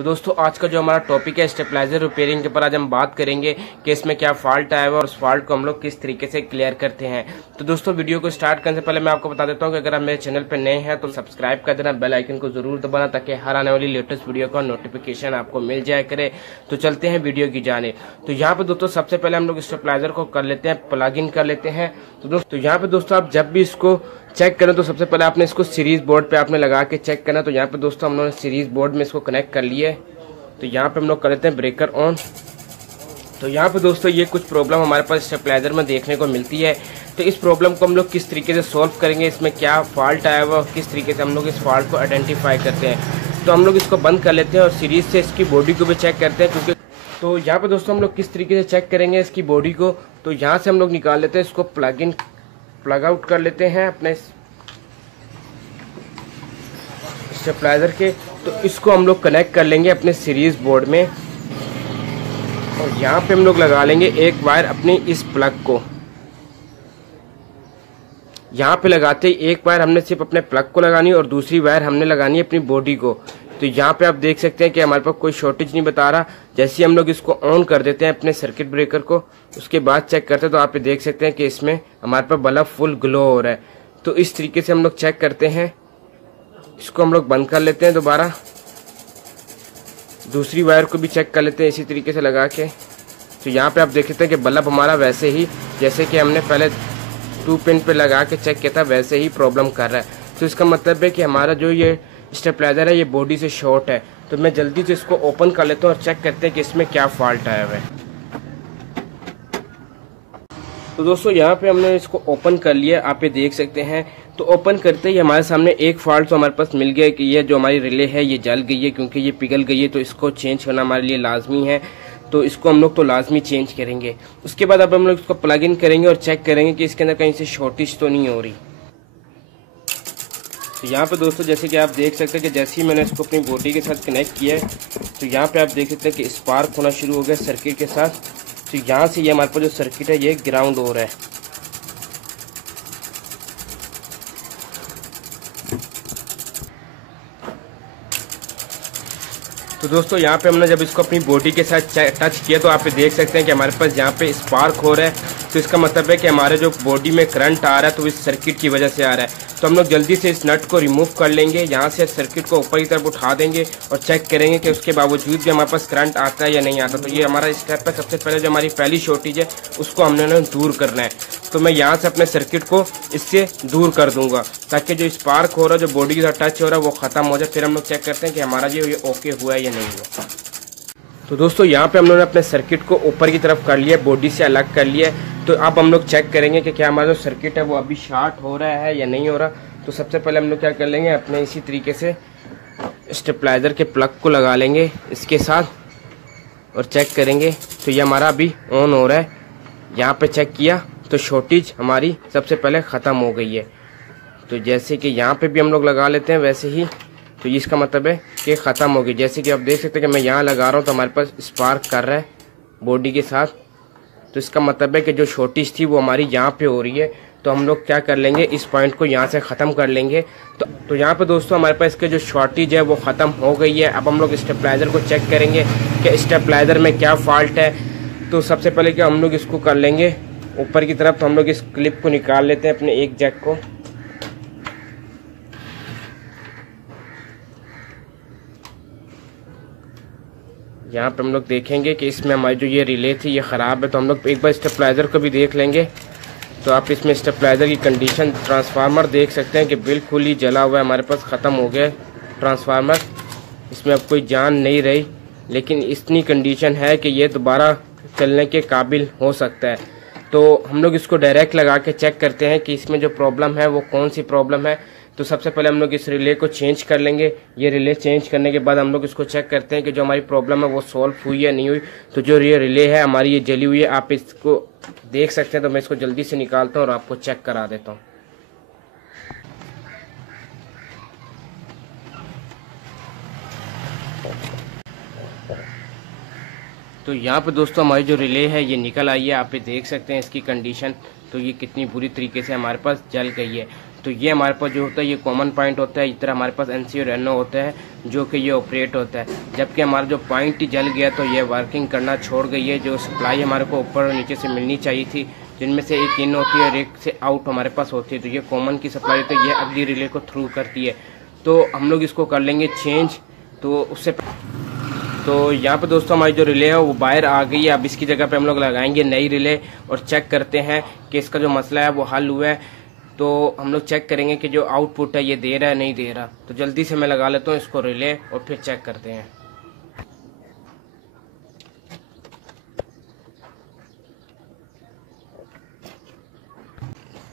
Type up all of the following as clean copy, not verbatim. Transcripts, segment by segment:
तो दोस्तों आज का जो हमारा टॉपिक है स्टेबलाइजर रिपेयरिंग के ऊपर आज हम बात करेंगे कि इसमें क्या फॉल्ट आया हुआ और उस फॉल्ट को हम लोग किस तरीके से क्लियर करते हैं। तो दोस्तों वीडियो को स्टार्ट करने से पहले मैं आपको बता देता हूं कि अगर आप मेरे चैनल पर नए हैं तो सब्सक्राइब कर देना, बेल आइकन को जरूर दबाना ताकि हर आने वाली लेटेस्ट वीडियो का नोटिफिकेशन आपको मिल जाया करे। तो चलते हैं वीडियो की जाने। तो यहाँ पे दोस्तों सबसे पहले हम लोग स्टेबलाइजर को कर लेते हैं, प्लग इन कर लेते हैं। तो दोस्तों यहाँ पे दोस्तों आप जब भी इसको चेक करें तो सबसे पहले आपने इसको सीरीज बोर्ड पे आपने लगा के चेक करना। तो यहाँ पे दोस्तों हम लोगों ने सीरीज बोर्ड में इसको कनेक्ट कर लिए। तो यहाँ पे हम लोग कर लेते हैं ब्रेकर ऑन। तो यहाँ पे दोस्तों ये कुछ प्रॉब्लम हमारे पास स्टेबलाइजर में देखने को मिलती है। तो इस प्रॉब्लम को हम लोग किस तरीके से सॉल्व करेंगे, इसमें क्या फॉल्ट आया हुआ, किस तरीके से हम लोग इस फॉल्ट को आइडेंटिफाई करते हैं। तो हम लोग इसको बंद कर लेते हैं और सीरीज से इसकी बॉडी को भी चेक करते हैं क्योंकि तो यहाँ पे दोस्तों हम लोग किस तरीके से चेक करेंगे इसकी बॉडी को। तो यहाँ से हम लोग निकाल लेते हैं, इसको प्लग आउट कर लेते हैं अपने स्टेबलाइजर के। तो इसको हम लोग कनेक्ट कर लेंगे अपने सीरीज बोर्ड में और यहाँ पे हम लोग लगा लेंगे एक वायर अपनी इस प्लग को। यहाँ पे लगाते ही एक वायर हमने सिर्फ अपने प्लग को लगानी और दूसरी वायर हमने लगानी है अपनी बॉडी को। तो यहाँ पे आप देख सकते हैं कि हमारे पास कोई शॉर्टेज नहीं बता रहा। जैसे ही हम लोग इसको ऑन कर देते हैं अपने सर्किट ब्रेकर को, उसके बाद चेक करते हैं तो आप देख सकते हैं कि इसमें हमारे पास बल्ब फुल ग्लो हो रहा है। तो इस तरीके से हम लोग चेक करते हैं। इसको हम लोग बंद कर लेते हैं दोबारा, दूसरी वायर को भी चेक कर लेते हैं इसी तरीके से लगा के। तो यहाँ पे आप देख सकते हैं कि बल्ब हमारा वैसे ही जैसे कि हमने पहले 2 पिन पे लगा के चेक किया था वैसे ही प्रॉब्लम कर रहा है। तो इसका मतलब है कि हमारा जो ये स्टेबलाइजर है ये बॉडी से शॉर्ट है। तो मैं जल्दी से इसको ओपन कर लेता हूँ और चेक करते हैं कि इसमें क्या फॉल्ट आया हुआ है। तो दोस्तों यहाँ पे हमने इसको ओपन कर लिया, आप ये देख सकते हैं। तो ओपन करते ही हमारे सामने एक फॉल्ट तो हमारे पास मिल गया कि ये जो हमारी रिले है ये जल गई है क्योंकि ये पिघल गई है। तो इसको चेंज करना हमारे लिए लाजमी है। तो इसको हम लोग तो लाजमी चेंज करेंगे। उसके बाद अब हम लोग इसको प्लग इन करेंगे और चेक करेंगे कि इसके अंदर कहीं से शॉर्टेज तो नहीं हो रही। तो यहाँ पे दोस्तों जैसे कि आप देख सकते हैं कि जैसे ही मैंने इसको अपनी बॉडी के साथ कनेक्ट किया है तो यहाँ पे आप देख सकते हैं कि स्पार्क होना शुरू हो गया सर्किट के साथ। तो यहाँ से ये हमारे पास जो सर्किट है ये ग्राउंड हो रहा है। तो दोस्तों यहाँ पे हमने जब इसको अपनी बॉडी के साथ टच किया तो आप देख सकते हैं कि हमारे पास यहाँ पे स्पार्क हो रहा है। तो इसका मतलब है कि हमारे जो बॉडी में करंट आ रहा है तो इस सर्किट की वजह से आ रहा है। तो हम लोग जल्दी से इस नट को रिमूव कर लेंगे, यहाँ से सर्किट को ऊपर की तरफ उठा देंगे और चेक करेंगे कि उसके बावजूद भी हमारे पास करंट आता है या नहीं आता। तो ये हमारा स्टेप है। सबसे पहले जो हमारी पहली शॉर्टेज है उसको हमने दूर करना है। तो मैं यहाँ से अपने सर्किट को इससे दूर कर दूंगा ताकि जो स्पार्क हो रहा है, जो बॉडी के साथ टच हो रहा है वो खत्म हो जाए। फिर हम लोग चेक करते हैं कि हमारा जो ये ओके हुआ है या नहीं हुआ। तो दोस्तों यहाँ पे हम लोगों ने अपने सर्किट को ऊपर की तरफ कर लिया, बॉडी से अलग कर लिया। तो अब हम लोग चेक करेंगे कि क्या हमारा जो सर्किट है वो अभी शॉर्ट हो रहा है या नहीं हो रहा। तो सबसे पहले हम लोग क्या कर लेंगे, अपने इसी तरीके से स्टेबलाइजर के प्लग को लगा लेंगे इसके साथ और चेक करेंगे। तो ये हमारा अभी ऑन हो रहा है। यहाँ पे चेक किया तो शॉर्टेज हमारी सबसे पहले ख़त्म हो गई है। तो जैसे कि यहाँ पे भी हम लोग लगा लेते हैं वैसे ही। तो इसका मतलब है कि ख़त्म हो गई। जैसे कि आप देख सकते हैं कि मैं यहाँ लगा रहा हूँ तो हमारे पास स्पार्क कर रहा है बॉडी के साथ। तो इसका मतलब है कि जो शॉर्टेज थी वो हमारी यहाँ पे हो रही है। तो हम लोग क्या कर लेंगे, इस पॉइंट को यहाँ से ख़त्म कर लेंगे। तो यहाँ पे दोस्तों हमारे पास इसके जो शॉर्टेज है वो ख़त्म हो गई है। अब हम लोग स्टेबलाइजर को चेक करेंगे कि स्टेबलाइजर में क्या फॉल्ट है। तो सबसे पहले क्या हम लोग इसको कर लेंगे ऊपर की तरफ। तो हम लोग इस क्लिप को निकाल लेते हैं अपने एक जैक को। यहाँ पे हम लोग देखेंगे कि इसमें हमारी जो ये रिले थी ये ख़राब है। तो हम लोग एक बार स्टेबलाइजर को भी देख लेंगे। तो आप इसमें स्टेबलाइजर की कंडीशन, ट्रांसफार्मर देख सकते हैं कि बिल्कुल ही जला हुआ है, हमारे पास ख़त्म हो गया ट्रांसफार्मर। इसमें अब कोई जान नहीं रही, लेकिन इतनी कंडीशन है कि ये दोबारा चलने के काबिल हो सकता है। तो हम लोग इसको डायरेक्ट लगा के चेक करते हैं कि इसमें जो प्रॉब्लम है वो कौन सी प्रॉब्लम है। तो सबसे पहले हम लोग इस रिले को चेंज कर लेंगे। ये रिले चेंज करने के बाद हम लोग इसको चेक करते हैं कि जो हमारी प्रॉब्लम है वो सॉल्व हुई या नहीं हुई। तो जो ये रिले है हमारी ये जली हुई है, आप इसको देख सकते हैं। तो मैं इसको जल्दी से निकालता हूँ और आपको चेक करा देता हूँ। तो यहाँ पे दोस्तों हमारी जो रिले है ये निकल आई है, आप ये देख सकते हैं इसकी कंडीशन। तो ये कितनी बुरी तरीके से हमारे पास जल गई है। तो ये हमारे पास जो होता है ये कॉमन पॉइंट होता है। इस तरह हमारे पास NC और NO होता है जो कि ये ऑपरेट होता है। जबकि हमारा जो पॉइंट जल गया तो ये वर्किंग करना छोड़ गई है। जो सप्लाई हमारे को ऊपर और नीचे से मिलनी चाहिए थी, जिनमें से एक इन होती है और एक से आउट हमारे पास होती है। तो ये कॉमन की सप्लाई तो ये अगली रिले को थ्रू करती है। तो हम लोग इसको कर लेंगे चेंज। तो उससे तो यहाँ पे दोस्तों हमारी जो रिले है वो बाहर आ गई है। अब इसकी जगह पे हम लोग लगाएंगे नई रिले और चेक करते हैं कि इसका जो मसला है वो हल हुआ है। तो हम लोग चेक करेंगे कि जो आउटपुट है ये दे रहा है नहीं दे रहा। तो जल्दी से मैं लगा लेता हूँ इसको रिले और फिर चेक करते हैं।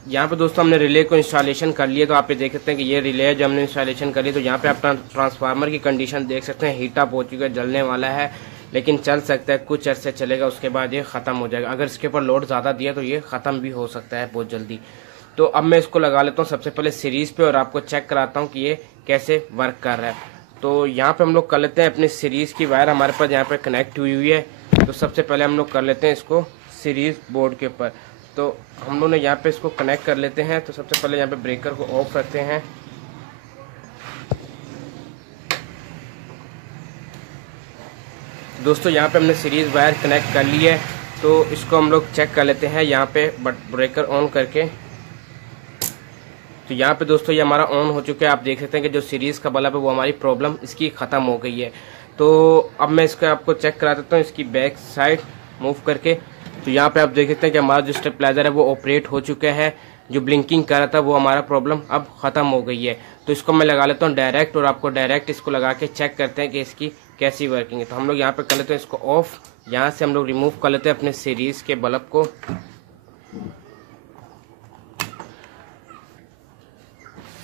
यहाँ पे दोस्तों हमने रिले को इंस्टॉलेशन कर लिया। तो आप ये देख सकते हैं कि ये रिले है जो हमने इंस्टॉलेशन कर लिया। तो यहाँ पे आप ट्रांसफार्मर की कंडीशन देख सकते हैं, हीट अप हो चुका है, जलने वाला है, लेकिन चल सकता है, कुछ अर्से चलेगा, उसके बाद ये ख़त्म हो जाएगा। अगर इसके ऊपर लोड ज़्यादा दिया तो ये ख़त्म भी हो सकता है बहुत जल्दी। तो अब मैं इसको लगा लेता हूँ सबसे पहले सीरीज़ पे और आपको चेक कराता हूँ कि ये कैसे वर्क कर रहा है। तो यहाँ पे हम लोग कर लेते हैं अपनी सीरीज़ की वायर हमारे पास यहाँ पे कनेक्ट हुई हुई है। तो सबसे पहले हम लोग कर लेते हैं इसको सीरीज़ बोर्ड के ऊपर। तो हम लोग ने यहाँ पे इसको कनेक्ट कर लेते हैं। तो सबसे पहले यहाँ पे ब्रेकर को ऑफ रखते हैं। दोस्तों यहाँ पे हमने सीरीज़ वायर कनेक्ट कर ली है। तो इसको हम लोग चेक कर लेते हैं यहाँ पे ब्रेकर ऑन करके। तो यहाँ पे दोस्तों ये हमारा ऑन हो चुका है। आप देख सकते हैं कि जो सीरीज़ का बल्ब है वो हमारी प्रॉब्लम इसकी ख़त्म हो गई है। तो अब मैं इसका आपको चेक करा देता हूँ इसकी बैक साइड मूव करके। तो यहाँ पे आप देख सकते हैं कि हमारा जो स्टेबलाइजर है वो ऑपरेट हो चुका है। जो ब्लिंकिंग कर रहा था वो हमारा प्रॉब्लम अब ख़त्म हो गई है। तो इसको मैं लगा लेता हूँ डायरेक्ट और आपको डायरेक्ट इसको लगा के चेक करते हैं कि इसकी कैसी वर्किंग है। तो हम लोग यहाँ पे कर लेते हैं इसको ऑफ। यहाँ से हम लोग रिमूव कर लेते हैं अपने सीरीज़ के बल्ब को।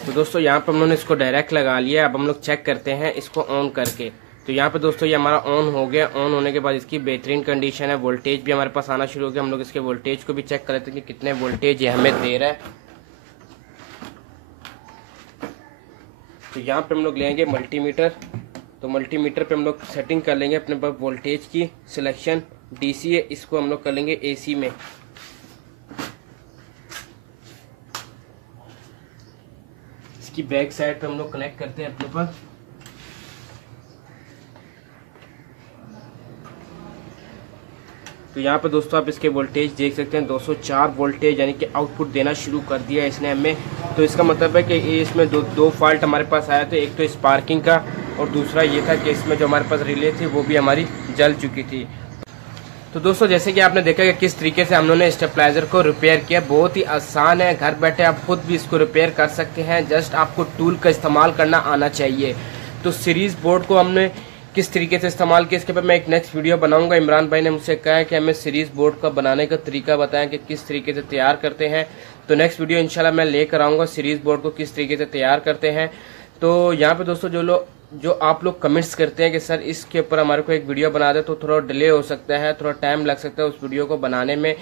तो दोस्तों यहाँ पे हम लोगों ने इसको डायरेक्ट लगा लिया। अब हम लोग चेक करते हैं इसको ऑन करके। तो यहाँ पे दोस्तों ये हमारा ऑन हो गया। ऑन होने के बाद इसकी बेहतरीन कंडीशन है, वोल्टेज भी हमारे पास आना शुरू हो गया। हम लोग इसके वोल्टेज को भी चेक कर लेते हैं कि कितने वोल्टेज ये हमें दे रहा है। तो यहाँ पे हम लोग लेंगे मल्टीमीटर। तो मल्टीमीटर पे हम लोग सेटिंग कर लेंगे अपने पास वोल्टेज की सिलेक्शन। DC है, इसको हम लोग कर लेंगे AC में। इसकी बैक साइड पे हम लोग कनेक्ट करते हैं अपने पास। तो यहाँ पे दोस्तों आप इसके वोल्टेज देख सकते हैं 204 वोल्टेज यानी कि आउटपुट देना शुरू कर दिया है इसने हमें। तो इसका मतलब है कि इसमें दो फॉल्ट हमारे पास आया था, एक तो स्पार्किंग का और दूसरा ये था कि इसमें जो हमारे पास रिले थी वो भी हमारी जल चुकी थी। तो दोस्तों जैसे कि आपने देखा कि किस तरीके से हम लोगों ने स्टेबलाइजर को रिपेयर किया, बहुत ही आसान है, घर बैठे आप खुद भी इसको रिपेयर कर सकते हैं। जस्ट आपको टूल का इस्तेमाल करना आना चाहिए। तो सीरीज़ बोर्ड को हमने किस तरीके से इस्तेमाल किया इसके पर मैं एक नेक्स्ट वीडियो बनाऊंगा। इमरान भाई ने मुझसे कहा है कि हमें सीरीज़ बोर्ड का बनाने का तरीका बताएं कि किस तरीके से तैयार करते हैं। तो नेक्स्ट वीडियो इंशाल्लाह मैं लेकर आऊँगा सीरीज़ बोर्ड को किस तरीके से तैयार करते हैं। तो यहाँ पे दोस्तों जो आप लोग कमेंट्स करते हैं कि सर इसके ऊपर हमारे को एक वीडियो बना दे, तो थोड़ा डिले हो सकता है, थोड़ा टाइम लग सकता है उस वीडियो को बनाने में।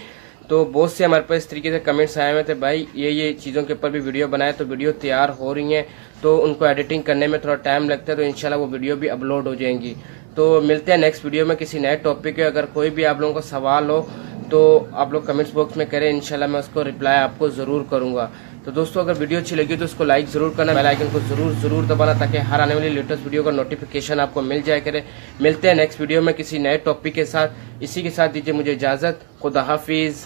तो बहुत से हमारे पास इस तरीके से कमेंट्स आए हुए थे, भाई ये चीज़ों के ऊपर भी वीडियो बनाए। तो वीडियो तैयार हो रही हैं, तो उनको एडिटिंग करने में थोड़ा टाइम लगता है। तो इंशाल्लाह वो वीडियो भी अपलोड हो जाएंगी। तो मिलते हैं नेक्स्ट वीडियो में किसी नए टॉपिक पे। अगर कोई भी आप लोगों को सवाल हो तो आप लोग कमेंट्स बॉक्स में करें, इंशाल्लाह मैं उसको रिप्लाई आपको ज़रूर करूँगा। तो दोस्तों अगर वीडियो अच्छी लगी तो उसको लाइक ज़रूर करना, बेल आइकन को ज़रूर दबाना ताकि हर आने वाली लेटेस्ट वीडियो का नोटिफिकेशन आपको मिल जाया करे। मिलते हैं नेक्स्ट वीडियो में किसी नए टॉपिक के साथ। इसी के साथ दीजिए मुझे इजाज़त। खुदा हाफिज़।